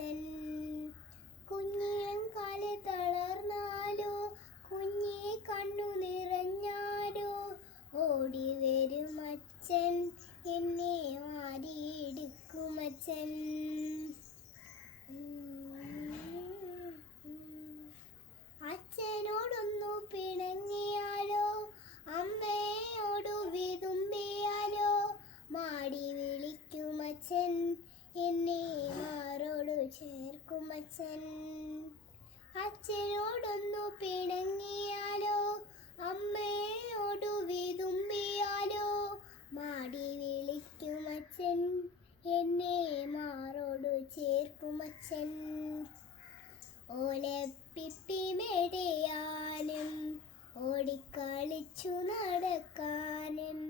അച്ഛൻ. കുഞ്ഞിളം കാല് തളർന്നാലോ കുഞ്ഞെ കണ്ണു നിറഞ്ഞാലോ ഓടി വരും അച്ഛൻ, എന്നെ വാരിയെടുക്കും അച്ഛൻ. അച്ഛനോടൊന്നു പിണങ്ങിയാലോ അമ്മയോടു വിതുമ്പിയാലോ മാടി വിളിക്കും അച്ഛൻ, എന്നെ മാറോടു ചേർക്കും അച്ഛൻ. അച്ഛനോടൊന്നു പിണങ്ങിയാലോ അമ്മയോടു വിതുമ്പിയാലോ മാടി വിളിക്കും അച്ഛൻ, എന്നെ മാറോടു ചേർക്കും അച്ഛൻ. ഓലപ്പിപ്പി മെടയാനും ഓടിക്കളിച്ചു നടക്കാനും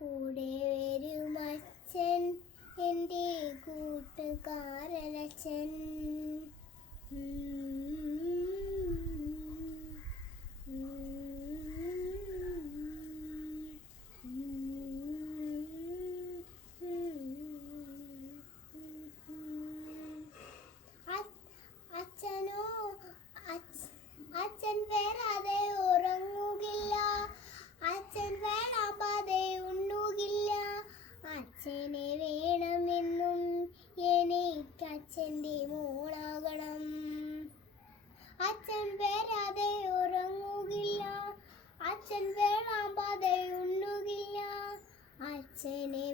കൂടെ വരും അച്ഛൻ, എൻ്റെ കൂട്ടുകാരനച്ഛൻ. അച്ഛൻ വരാതെ ഉറങ്ങുകില്ല, അച്ഛൻ വേളാമ്പാതെ ഉണ്ണുകില്ല. അച്ഛനെ വേണമെന്നും എനിക്ക് അച്ഛൻ്റെ മോളാകണം. അച്ഛൻ വരാതെ ഉറങ്ങുകില്ല, അച്ഛൻ വേളാമ്പാതെ ഉണ്ണുകില്ല. അച്ഛനെ